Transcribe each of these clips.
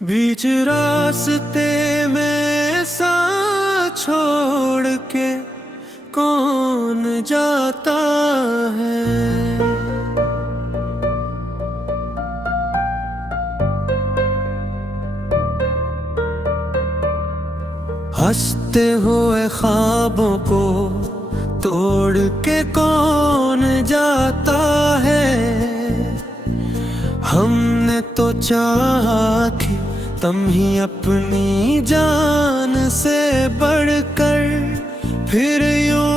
बीच रास्ते में साथ छोड़ के कौन जाता है। हंसते हुए ख्वाबों को तोड़ के कौन जाता है। हमने तो चाहा थी तुम ही अपनी जान से बढ़कर, फिर यूं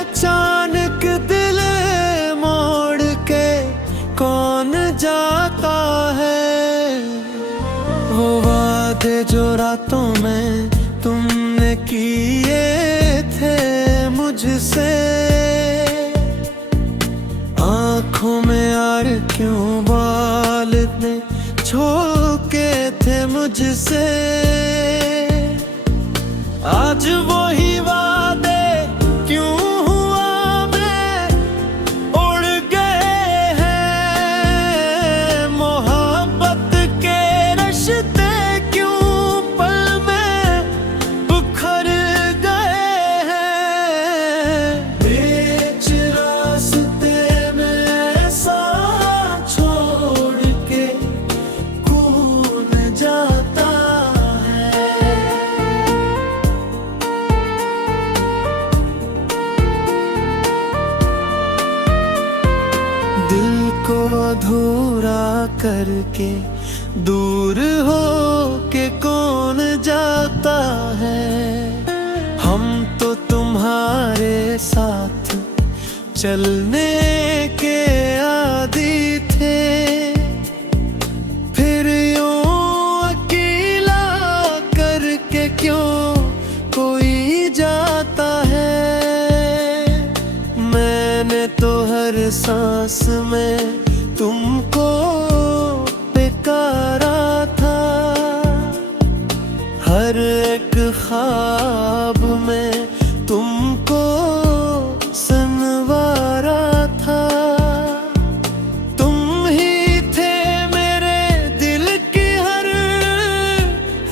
अचानक दिल मोड़ के कौन जाता है। वो वादे जो रातों में तुमने किए थे मुझसे, आँखों में यार क्यों बाल ने छोके थे मुझसे। आज वही वादे क्यों हुआ मैं उड़ गए हैं। मोहब्बत के रिश्ते क्यों पल में बिखर गए हैं। बीच रास्ते में साथ छोड़ के कौन जाता है। दिल को अधूरा करके दूर हो के कौन जाता है। हम तो तुम्हारे साथ चलने के आदी थे, फिर यूं अकेला करके क्यों कोई जाता है। मैंने तो हर सांस में तुमको पुकारा था, हर एक ख्वाब में तुमको सनवारा था। तुम ही थे मेरे दिल की हर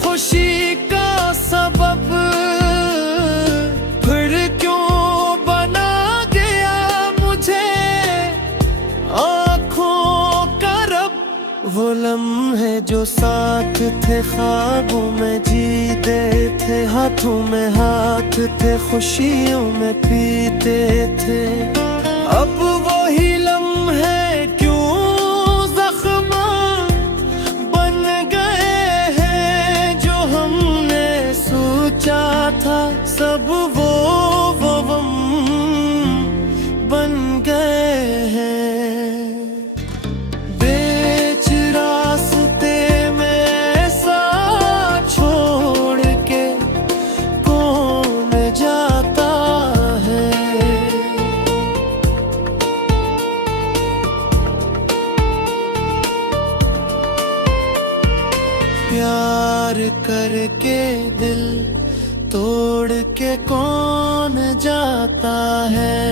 खुशी का सबब, फिर क्यों बना गया मुझे आँखों का रब। वो लम्हे जो साथ थे ख्वाबों में जीते थे, हाथों में हाथ थे खुशियों में पीते थे। अब वही लम्हे क्यों जख्म बन गए हैं। जो हमने सोचा था सब वो गम बन गए हैं। बीच रास्ते में साथ छोड़ के कौन जाता है। प्यार करके दिल तोड़ के कौन जाता है।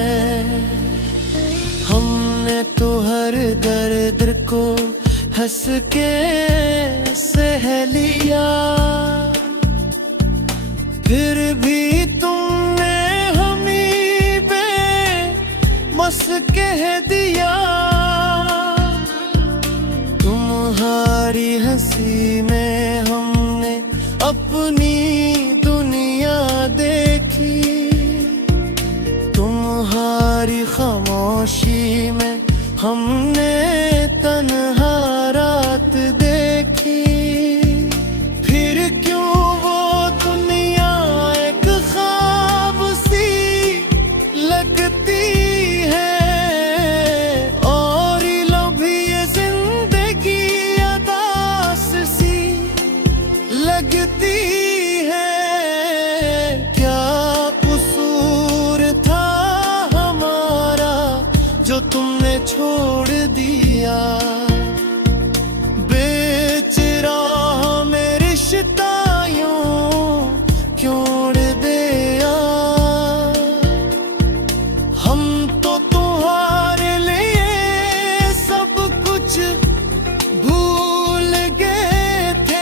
हमने तो हर दर्द को हंस के सह लिया, फिर भी तुमने हमें बेबस कह दिया। तुम्हारी हंसी में हमने अपनी दुनिया देखी, तुम्हारी खामोशी में हमने तन्हा रात देखी। फिर क्यों वो दुनिया एक ख्वाब सी लगती है, और लम्हे ये जिंदगी अदास सी लगती है। क्या कसूर था हमारा जो तुमने छोड़ दिया। बीच राह में रिश्ता यूं क्यों उड़ दिया। हम तो तुम्हारे लिए सब कुछ भूल गए थे।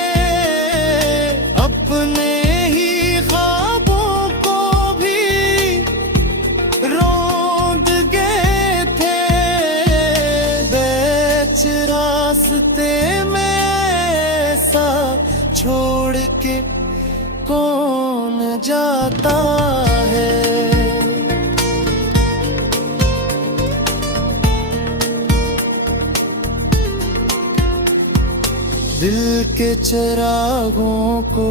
के कौन जाता है। दिल के चिरागों को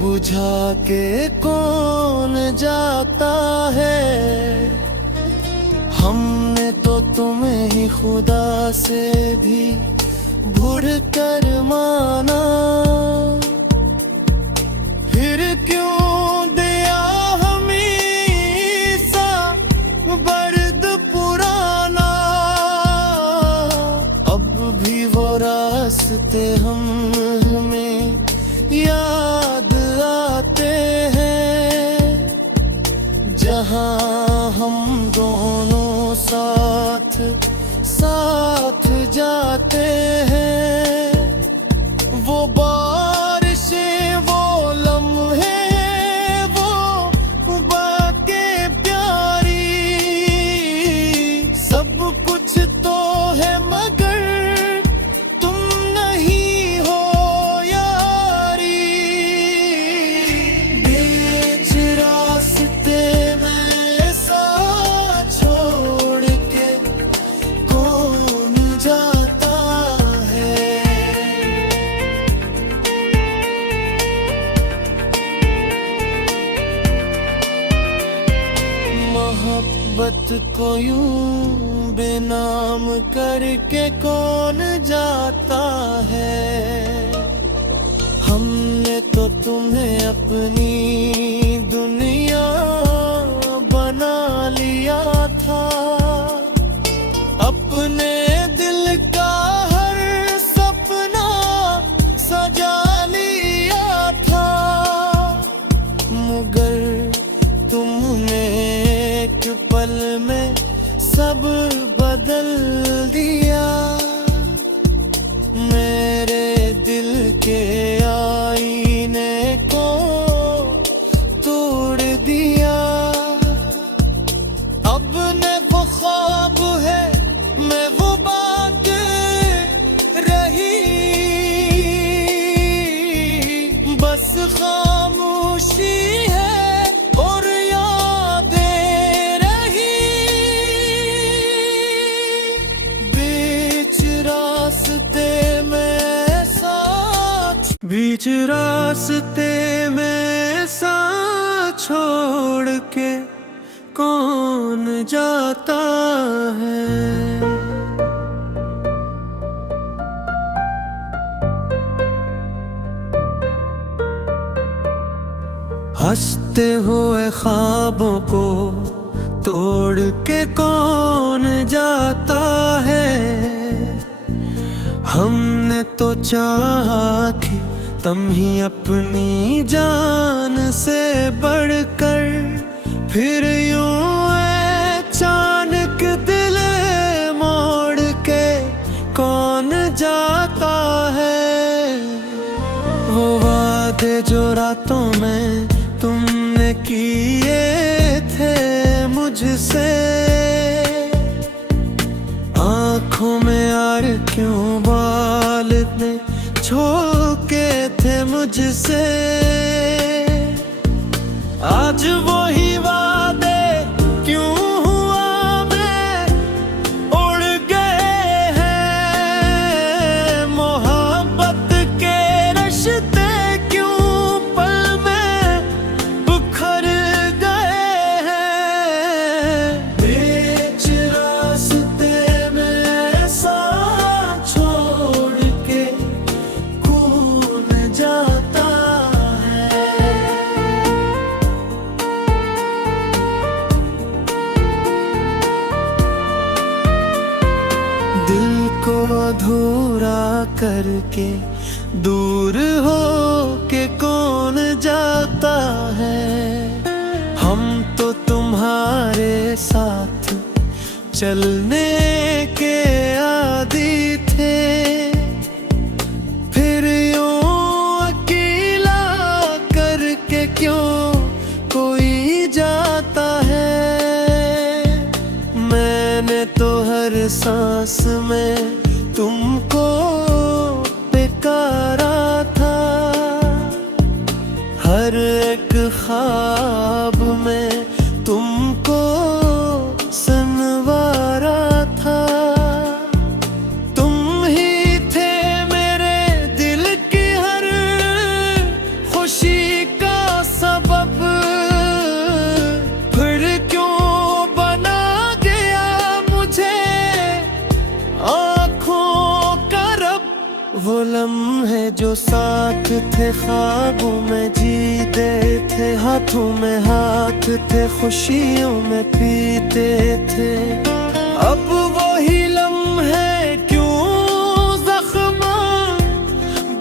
बुझा के कौन जाता है। हमने तो तुम्हें ही खुदा से भी बढ़ कर माना, फिर क्यों दिया हमें सा बर्द पुराना। अब भी वो रास्ते हमें याद आते हैं, जहाँ हम दोनों साथ साथ जाते हैं। वो बारिशें, वो लम्हे, वो बातें प्यारी, सब कुछ तो है मगर तुम नहीं हो यारी। बीच रास्ते में साथ छोड़ के कौन जाता है। मोहब्बत को यूं बेनाम करके कौन जाता है। हमने तो तुम्हें अपनी दुनिया बना लिया था, अपने दिल का हर सपना सजा लिया था, मगर तुमने एक पल में सब बदल दिया। मेरे दिल के आईने को तोड़ दिया। अब न वो ख्वाब है, मैं वो बात रही, बस खामोशी है और यादें रही। बीच रास्ते में साथ छोड़ के कौन जाता है। हंसते हुए ख्वाबों को तोड़ के कौन जाता है। हमने तो चाहा कि तुम ही अपनी जान से बढ़कर, फिर यूं अचानक दिल मोड़ के कौन जाता है। वो वादे जो रातों में तुमने किए थे मुझसे, आँखों में यार क्यों बाल इतने छोके थे मुझसे। आज वही वादे क्यों हुआ मैं उड़ गए हैं। मोहब्बत के रिश्ते क्यों पल में बिखर गए हैं। बीच रास्ते में साथ छोड़ के कौन जाता है। दिल को अधूरा करके दूर हो के कौन जाता है। हम तो तुम्हारे साथ चलने के आदी थे, फिर यूं अकेला करके क्यों कोई जाता है। मैंने तो हर सांस में तुमको पुकारा था, ख्वाब में तुमको सनवारा था। तुम ही थे मेरे दिल की हर खुशी का सबब। फिर क्यों बना गया मुझे आँखों का रब। वो लम्हे जो साथ थे ख्वाबों में जीते थे, हाथों में हाथ थे खुशियों में पीते थे। अब वही लम्हे क्यों जख्म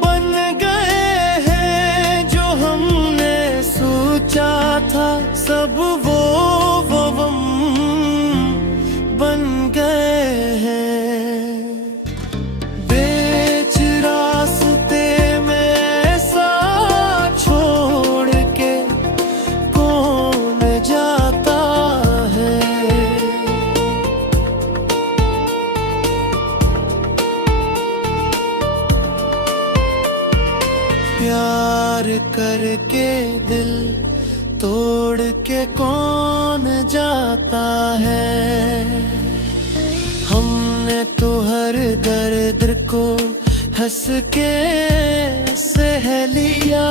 बन गए हैं। जो हमने सोचा था सब वो गम बन गए हैं। बीच रास्ते में ऐसा छोड़ के कौन जाता है। प्यार करके दिल तोड़ के कौन जाता है। हमने तो हर दर्द को हंस के सह लिया,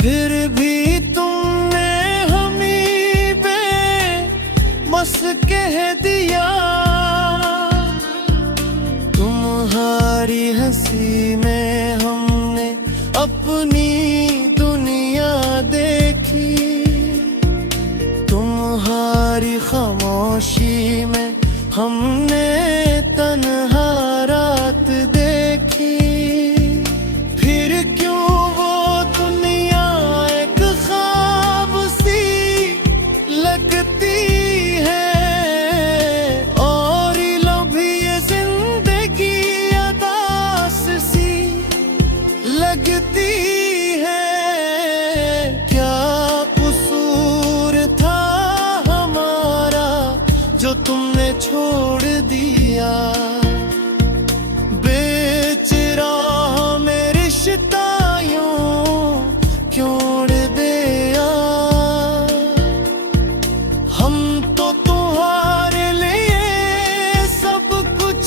फिर भी तुमने हमें बेबस कह दिया। तुम्हारी हंसी में हमने अपनी दुनिया देखी, तुम्हारी खामोशी में हमने तन्हा रात देखी। फिर क्यों वो दुनिया एक ख्वाब सी लगती है, और लम्हे ये जिंदगी अदास सी लगती है। क्या कसूर था हमारा जो तुमने छोड़ दिया। बेच राह में रिश्ता यूं क्यों दिया। हम तो तुम्हारे लिए सब कुछ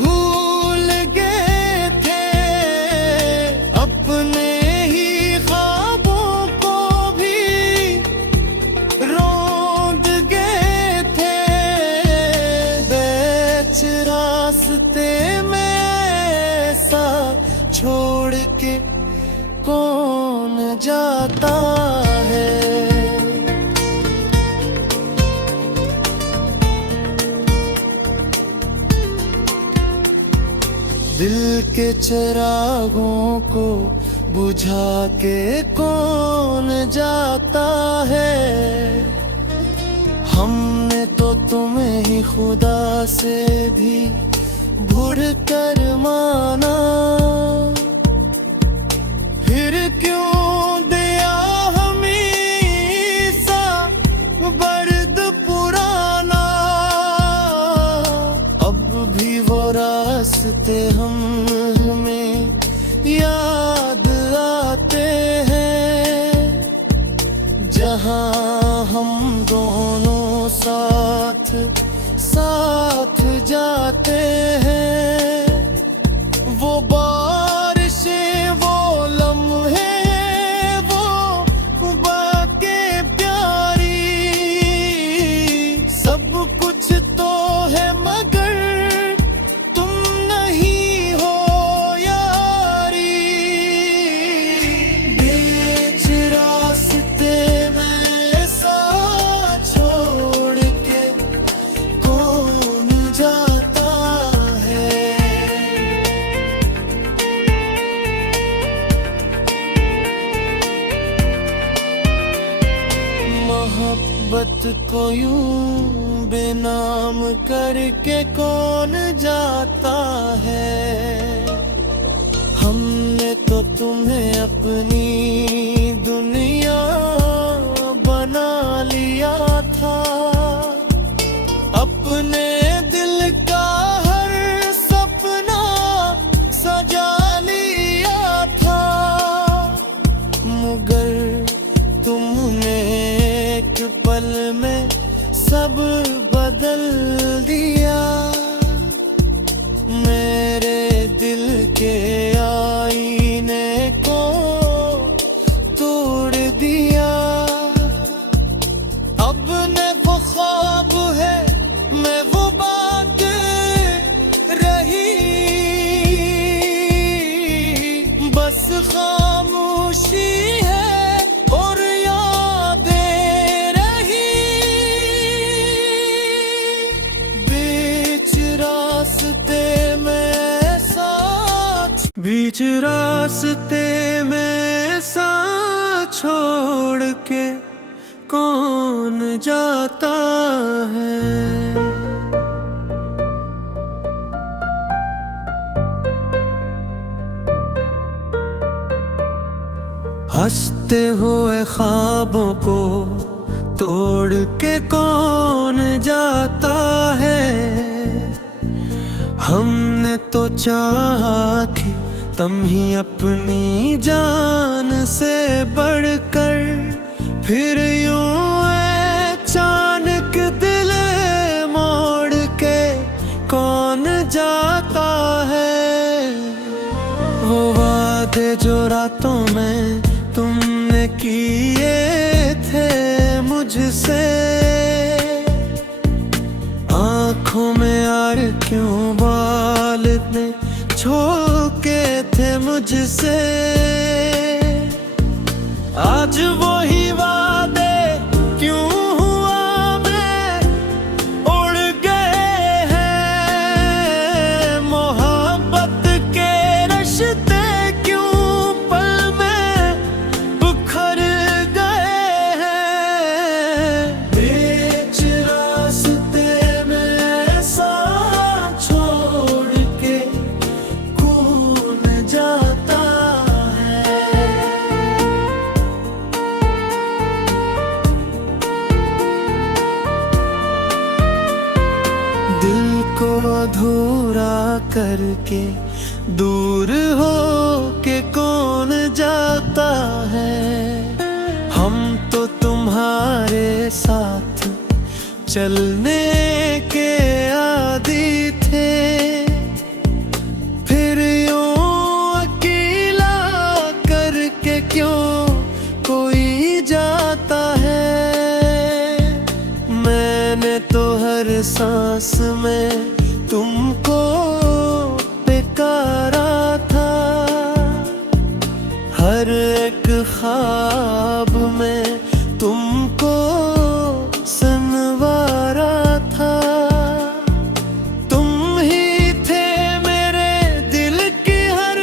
भूल गए थे, अपने ही ख्वाबों को भी रोंद गए थे। बीच रास्ते में ऐसा छोड़ के कौन जाता है। दिल के चिरागों को बुझा के कौन जाता है। हमने तो तुम्हें ही खुदा से भी बढ़ कर माना, फिर क्यों दिया हमें सा बर्द पुराना। अब भी वो रास्ते हमें याद आते हैं, जहाँ हम दोनों साथ साथ जाते हैं। वो बारिशें वो लम्हे वो बातें प्यारी, सब कुछ तो है मगर तुम नहीं हो यारी। बीच रास्ते में ऐसा छोड़ के कौन जाता है। मोहब्बत को यूं बेनाम करके कौन जाता है। हमने तो तुम्हें अपनी दुनिया बना लिया था, अपने दिल का हर सपना सजा लिया था। के आईने को तोड़ दिया। अब न वो ख्वाब है मैं वो बात रही, बस खामोशी है और यादें रही। बीच रास्ते में साथ छोड़ के कौन जाता है। हंसते हुए ख्वाबों को तोड़ के कौन जाता है। हमने तो चाहा थी तुम ही अपनी जान से बढ़कर, फिर यूं अचानक दिल मोड़ के कौन जाता है। वो वादे जो रातों में तुमने किए थे मुझसे, आँखों में यार क्यों बाल इतने छोके थे मुझसे। आज वही वादे क्यों हुआ मैं उड़ गए हैं। मोहब्बत के रिश्ते क्यों पल में बिखर गए हैं। बीच रास्ते में साथ छोड़ के कौन जाता है। दिल को अधूरा करके दूर हो के कौन जाता है। हम तो तुम्हारे साथ चलने के आदी थे, फिर यूं अकेला करके क्यों कोई जाता है। मैंने तो हर सांस में तुमको पुकारा था, हर एक ख्वाब में तुमको सनवारा था। तुम ही थे मेरे दिल की हर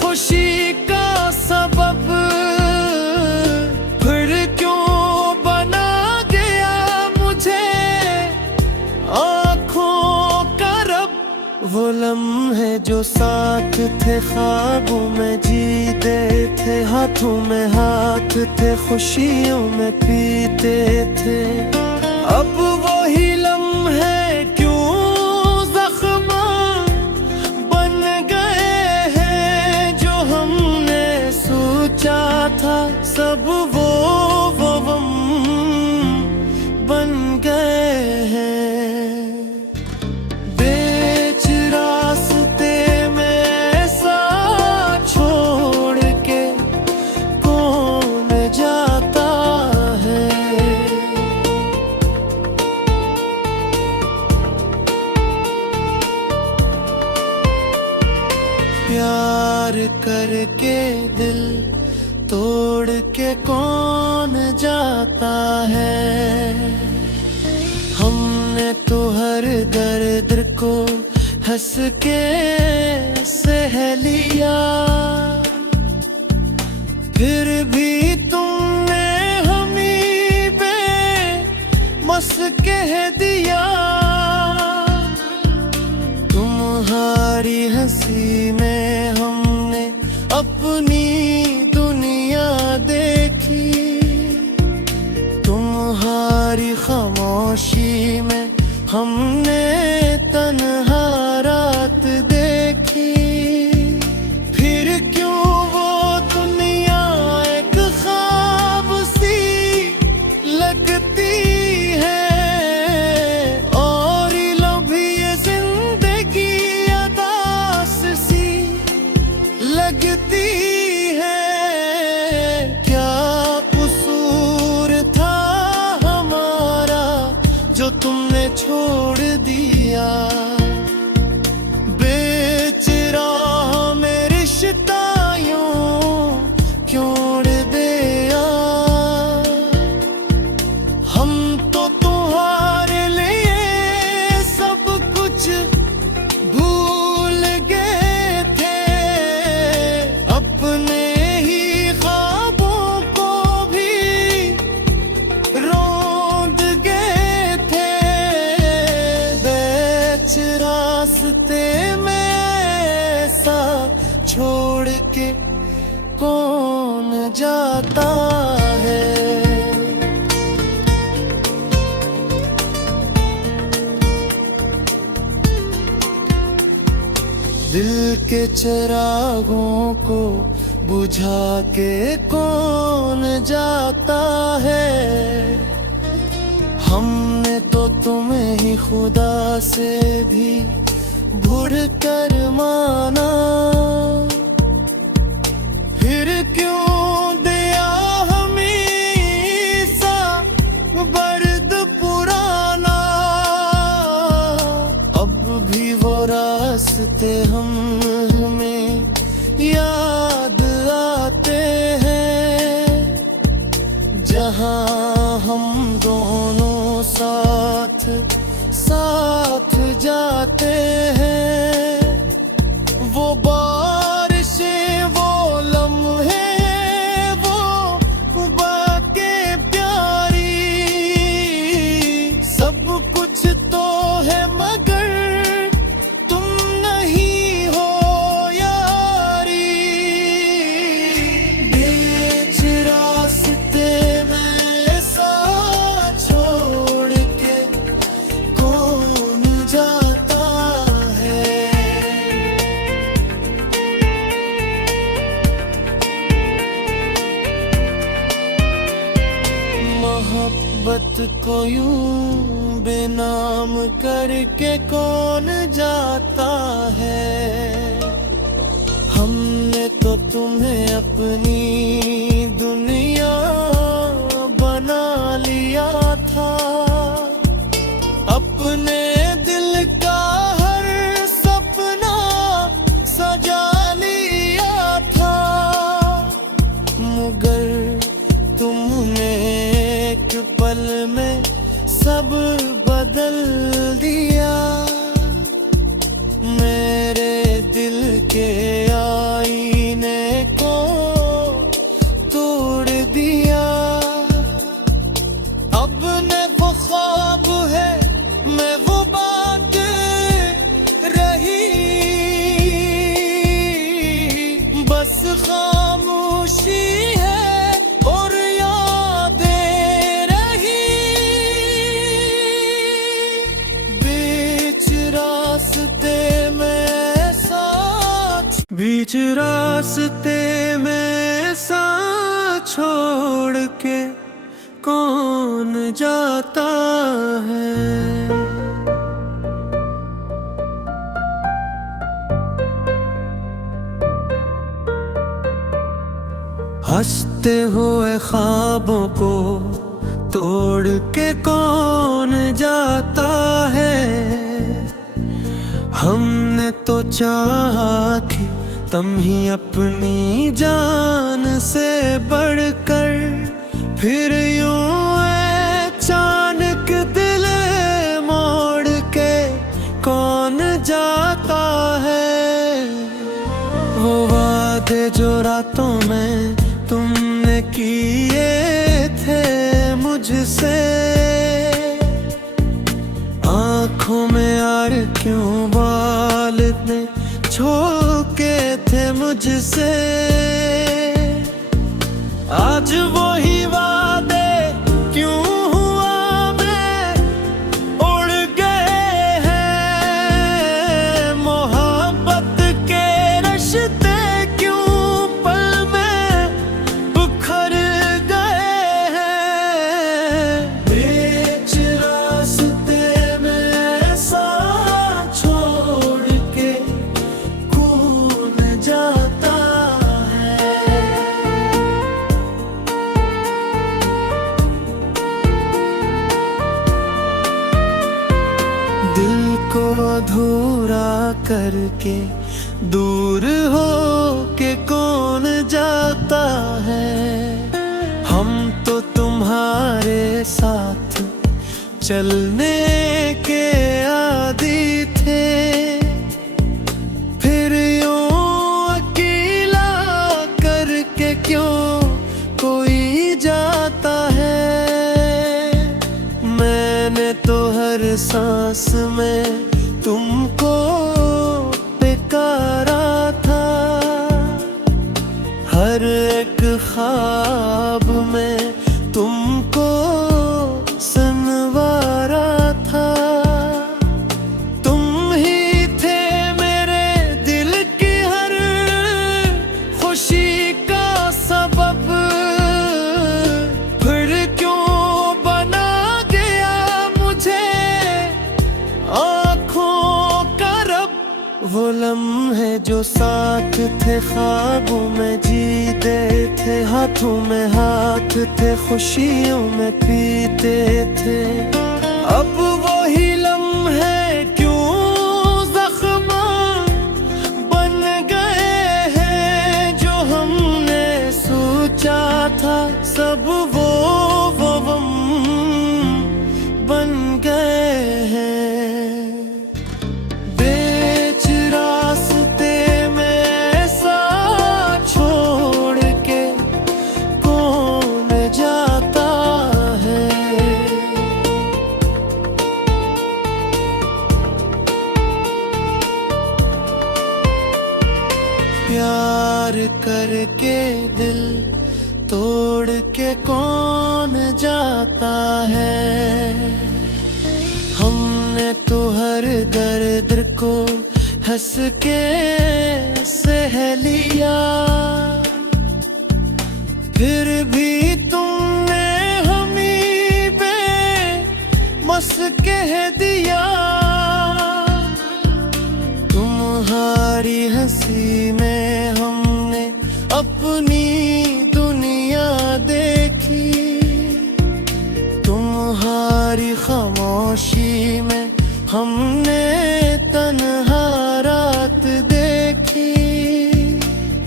खुशी का सबब, फिर क्यों बना गया मुझे आँखों का रब। वो लम्हे जो साथ थे ख्वाबों में जीते थे, हाथों में हाथ थे खुशियों में पीते थे। अब वही लम्हे क्यों जख्म बन गए हैं। जो हमने सोचा था सब वो गम बन गए हैं। बीच रास्ते में साथ छोड़ के कौन जाता है। प्यार करके दिल तोड़ के कौन जाता है। हमने तो हर दर्द को हंस के सह लिया, फिर भी तुमने हमें बेबस कह दिया। तुम्हारी हंसी में हमने अपनी दुनिया देखी, तुम्हारी खामोशी में हमने तन्हा रात देखी। फिर क्यों वो दुनिया एक ख्वाब सी लगती है, और लम्हे ये जिंदगी अदास लगती है। क्या कसूर था हमारा जो तुमने छोड़ दिया। बेच राह में रिश्ता यूं क्यों उड़ दिया। हम तो तुम्हारे लिए सब कुछ भूल गए थे। अपने ही ख्वाबों को भी रौंद गए थे। बेच रास्ते में ऐसा छोड़ के कौन जाता है। दिल के चिरागों को बुझा के कौन जाता है। हमने तो तुम्हें ही खुदा से भी बढ़ कर माना। फिर क्यों दिया हमें सा बर्द पुराना। अब भी वो रास्ते हमें याद आते हैं जहां हम दोनों साथ साथ जाते हैं। वो बारिशें वो लम्हे वो बातें प्यारी। सब कुछ तो है मगर तुम नहीं हो यारी। बीच रास्ते में साथ छोड़ के कौन जाता है। मोहब्बत को यूं बेनाम करके कौन जाता है। हमने तो तुम्हें अपनी दुनिया बना लिया था। अपने दिल का हर सपना सजा लिया था। मगर तुमने एक पल में सब बदल दिया। मेरे दिल के आईने को तोड़ दिया। अब न वो ख्वाब है मैं वो बात रही। बस खामोशी है और यादें रही। बीच रास्ते में साथ छोड़ के कौन जाता है। हंसते हुए ख्वाबों को तोड़ के कौन जाता है। हमने तो चाहा कि तुम ही अपनी जान से बढ़कर। फिर यूं अचानक दिल मोड़ के कौन जाता है। वो वादे जो रातों में तुमने किए थे मुझसे। आँखों में यार क्यों बाल इतने छोके थे मुझसे। आज वही वादे क्यों हुआ मैं उड़ गए हैं। मोहब्बत के रिश्ते क्यों पल में बिखर गए हैं। बीच रास्ते में साथ छोड़ के कौन जाता करके दूर हो के कौन जाता है। हम तो तुम्हारे साथ चलने के आदी थे, फिर यूं अकेला करके क्यों कोई जाता है। मैंने तो हर सांस में तुमको पुकारा था, हर एक ख्वाब में तुमको सनवारा था। तुम ही थे मेरे दिल की हर खुशी का सबब, फिर क्यों बना गया मुझे आँखों का रब। वो लम्हे जो साथ थे ख्वाबों में जीते थे, हाथों में हाथ थे खुशियों में पीते थे। अब वही लम्हे क्यों जख्म बन गए हैं, जो हमने सोचा था सब वो गम बन गए हैं। बीच रास्ते में ऐसा छोड़ के कौन जाता है। प्यार करके दिल तोड़ के कौन जाता है। हमने तो हर दर्द को हंस के सह लिया, फिर भी तुमने हमें बेबस कह दिया। तुम्हारी हंसी में हमने अपनी दुनिया देखी, तुम्हारी खामोशी में हमने तन्हा रात देखी।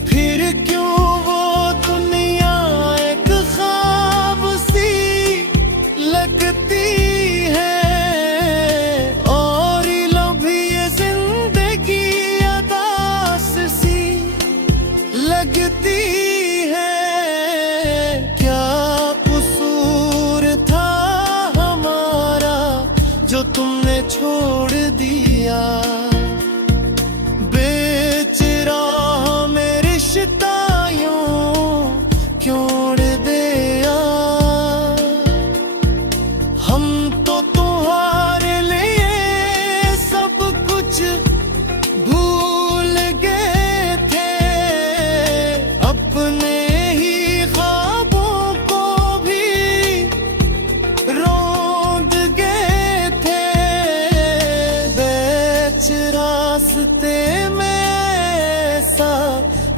फिर क्यों वो दुनिया एक ख्वाब सी लगती है, और लम्हे ये जिंदगी अदास सी लगती है। क्या कसूर था हमारा जो तुमने छोड़ दिया। बेच राह में रिश्ता यूं क्यों उड़ दिया। हम तो तुम्हारे लिए सब कुछ भूल गए थे, अपने ही ख्वाबों को भी रोंद गए थे। बीच रास्ते में ऐसा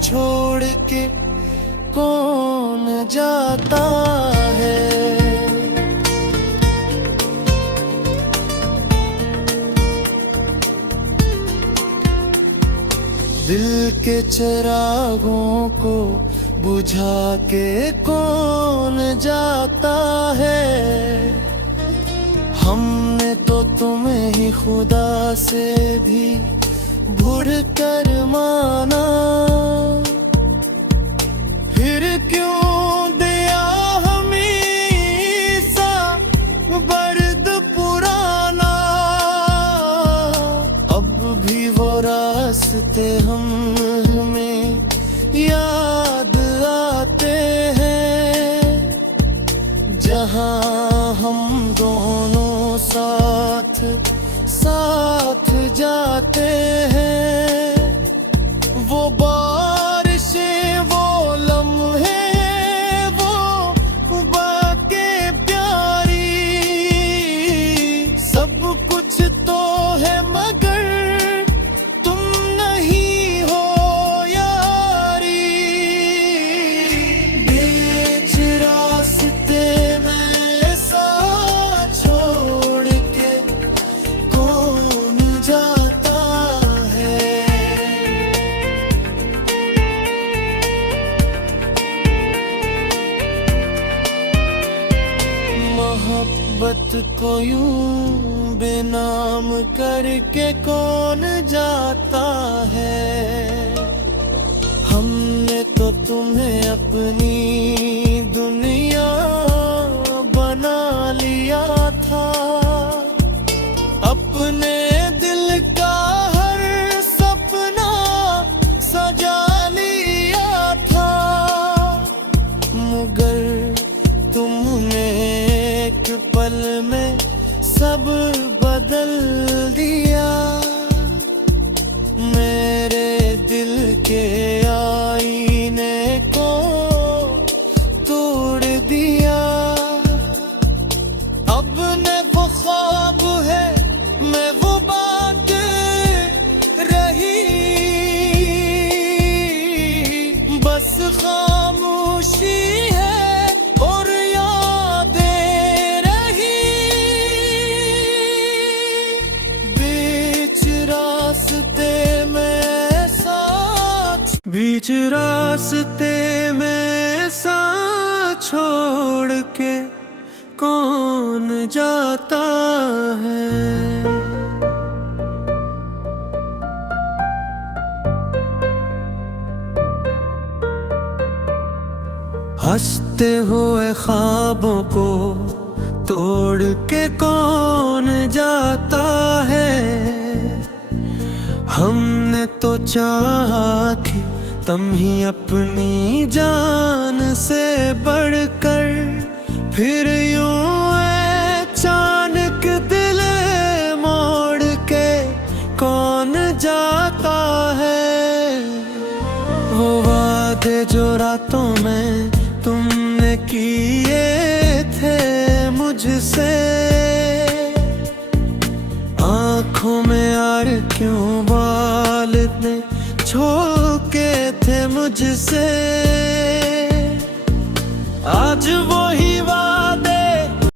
छोड़ के कौन जाता है। दिल के चिरागों को बुझा के कौन जाता है। हमने तो तुम्हें ही खुदा से भी बढ़ कर माना, फिर क्यों दिया हमें सा बर्द पुराना। अब भी वो रास्ते हमें याद आते हैं, जहाँ हम दोनों साथ साथ जाते हैं। वो बारिशें वो लम्हे वो बातें प्यारी, सब कुछ तो है मगर तुम नहीं हो यारी। बीच रास्ते में ऐसा छोड़ के कौन जाता है। मोहब्बत को यूं बेनाम करके कौन जाता है। हमने तो तुम्हें अपनी दुनिया बना लिया था, अपने दिल का हर सपना सजा लिया था, मगर तुमने एक पल में सब बदल दिया। मेरे दिल के आईने को तोड़ दिया। अब न वो ख्वाब है, मैं वो बात रही, बस खामोशी है और यादें रही। बीच रास्ते में साथ छोड़ के कौन जाता है। हंसते हुए ख्वाबों को तोड़ के कौन जाता है। हमने तो चाहा थी तुम ही अपनी जान से बढ़कर, फिर यूं अचानक दिल मोड़ के कौन जाता है। वो वादे जो रातों में तुमने किए थे मुझसे, आँखों में यार क्यों बाल इतने छुपके थे मुझसे।